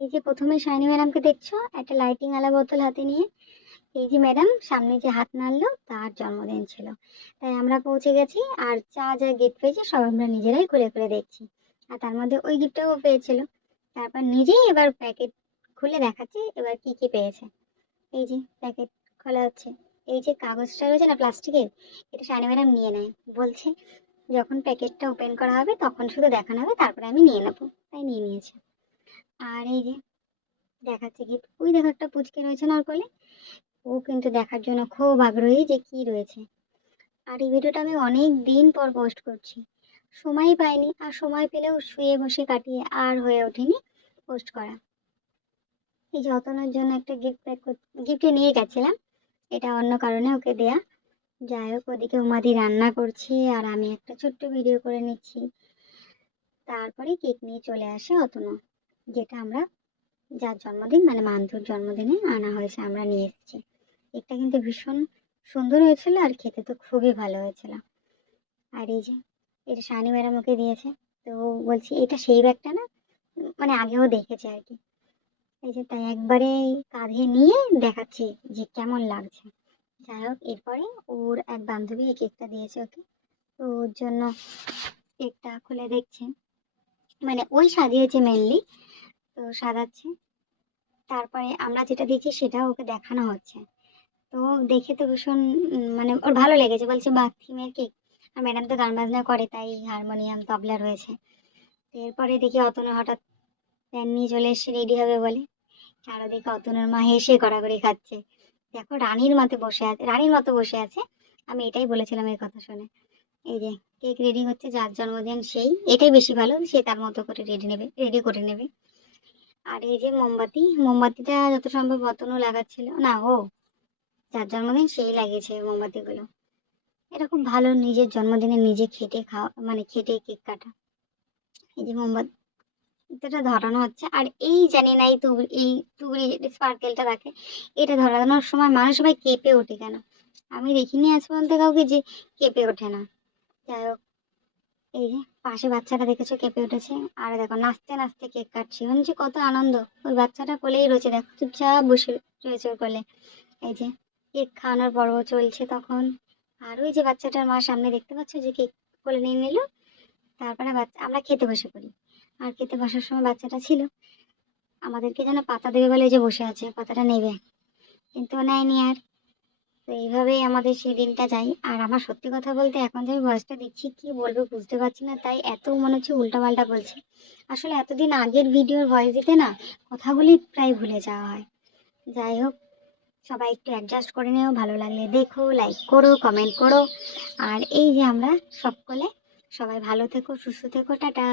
এই যে প্রথমে শাইনি ম্যাডামকে দেখছ, একটা লাইটিং আলা বোতল হাতে নিয়ে। এই যে ম্যাডাম, সামনে যে হাত নাড়লো, তার জন্মদিন ছিল। তাই আমরা পৌঁছে গেছি, আর চা যা গিফট পেয়েছি, সব আমরা নিজেরাই খুলে খুলে দেখছি। আর তার মধ্যে ওই গিফটটাও পেয়েছিল। তারপর নিজেই এবার প্যাকেট খুলে দেখাচ্ছে, এবার কি কি পেয়েছে। এই যে প্যাকেট খোলা হচ্ছে। এই যে কাগজটা রয়েছে না প্লাস্টিকের এটা শাইনি ম্যাডাম নিয়ে নেয়। বলছে, যখন প্যাকেটটা ওপেন করা হবে, তখন শুধু দেখানো হবে, তারপরে আমি নিয়ে নেব। তাই নিয়ে নিয়েছে। আর এই যে, দেখাচ্ছে গিফট ওই দেখো একটা পুচকে রয়েছে না কোলে ও কিন্তু দেখার জন্য খুব আগ্রহী যে কি রয়েছে। আর এই ভিডিওটা আমি অনেক দিন পর পোস্ট করছি। সময় পাইনি আর সময় পেলেও শুয়ে বসে কাটিয়ে আর হয়ে ওঠেনি পোস্ট করা। এই যে অতনের জন্য একটা গিফট প্যাক গিফটে নিয়ে গেছিলাম। এটা অন্য কারণে ওকে দেয়া। যাই হোক, ওদিকে উমাদি রান্না করছে আর আমি একটা ছোট্ট ভিডিও করে নিচ্ছি। তারপরে কেক নিয়ে চলে আসে অতনু। যেটা আমরা যার জন্মদিন মানে মান্তুর জন্মদিনে আনা হয়েছে, আমরা নিয়ে এসেছি। কেকটা কিন্তু ভীষণ সুন্দর হয়েছিল আর খেতে তো খুবই ভালো হয়েছিল। আর এই যে এটা শানি ম্যাডাম ওকে দিয়েছে, তো বলছি, এটা সেই ব্যাগটা না? মানে আগেও দেখেছে আর কি। এই যে তাই একবারে কাঁধে নিয়ে দেখাচ্ছি যে কেমন লাগছে। যাই হোক, এরপরে ওর এক বান্ধবী এই কেকটা দিয়েছে ওকে। তো ওর জন্য কেকটা খুলে দেখছে। মানে ওই সাজিয়েছে মেনলি তো সাজাচ্ছে। তারপরে আমরা যেটা দিচ্ছি সেটা ওকে দেখানো হচ্ছে। তো দেখে তো ভীষণ মানে ওর ভালো লেগেছে। বলছে, বাহ থিমের কেক। আর ম্যাডাম তো গান বাজনা করে, তাই হারমোনিয়াম তবলা রয়েছে। তো এরপরে দেখি অতনু হঠাৎ প্যান নিয়ে চলে এসে রেডি হবে বলে। আর ওদিকে অতনুর মা হেসে গড়াগড়ি খাচ্ছে। দেখো, রানীর মতো বসে আছে, রানীর মতো বসে আছে। আমি এটাই বলেছিলাম এই কথা শুনে। এই যে, কেক রেডি হচ্ছে, যার জন্মদিন সেই, এটাই বেশি ভালো, সে তার মতো করে রেডি নেবে রেডি করে নেবে। আর এই যে মোমবাতি, মোমবাতিটা যত সম্ভব অতনু লাগাচ্ছিল। না ও যার জন্মদিন সেই লাগিয়েছে মোমবাতিগুলো। এটা খুব ভালো নিজের জন্মদিনে নিজে খেটে খাওয়া মানে খেটে কেক কাটা। এই যে মোমবাতিটা ধরানো হচ্ছে। আর এই জানি না এই তুবড়ি, এই স্পার্কেলটা রাখে, এটা ধরানোর সময় মানুষ সবাই কেঁপে ওঠে কেন? আমি দেখিনি আজ পর্যন্ত কাউকে যে কেঁপে ওঠে না। যাই হোক এই যে পাশে বাচ্চাটা দেখেছ কেঁপে উঠেছে। আর দেখো, নাচতে নাচতে কেক কাটছে। মানে যে কত আনন্দ। ওই বাচ্চাটা কোলেই রয়েছে। দেখো, চুপচাপ বসে রয়েছে ওর কোলে। এই যে কেক খাওয়ানোর পর্ব চলছে তখন। আর ওই যে বাচ্চাটার মা সামনে দেখতে পাচ্ছ যে কেক কোলে নিয়ে নিল। তারপরে বাচ্চা আমরা খেতে বসে পড়ি। আর খেতে বসার সময় বাচ্চাটা ছিল। আমাদেরকে যেন পাতা দেবে বলে যে বসে আছে, পাতাটা নেবে। কিন্তু নেয়নি আর। তো এইভাবেই আমাদের সেই দিনটা যায়। আর আমার সত্যি কথা বলতে এখন যে আমি ভয়েসটা দিচ্ছি, কি বলব বুঝতে পারছি না, তাই এত মনে হচ্ছে উল্টাপাল্টা বলছি। আসলে এতদিন আগের ভিডিওর ভয়েস দিতে না কথাগুলি প্রায় ভুলে যাওয়া হয়। যাই হোক, সবাই একটু অ্যাডজাস্ট করে নিও, ভালো লাগলে দেখো লাইক করো কমেন্ট করো। আর এই যে আমরা সকলে সবাই ভালো থেকো, সুস্থ থেকো, টাটা।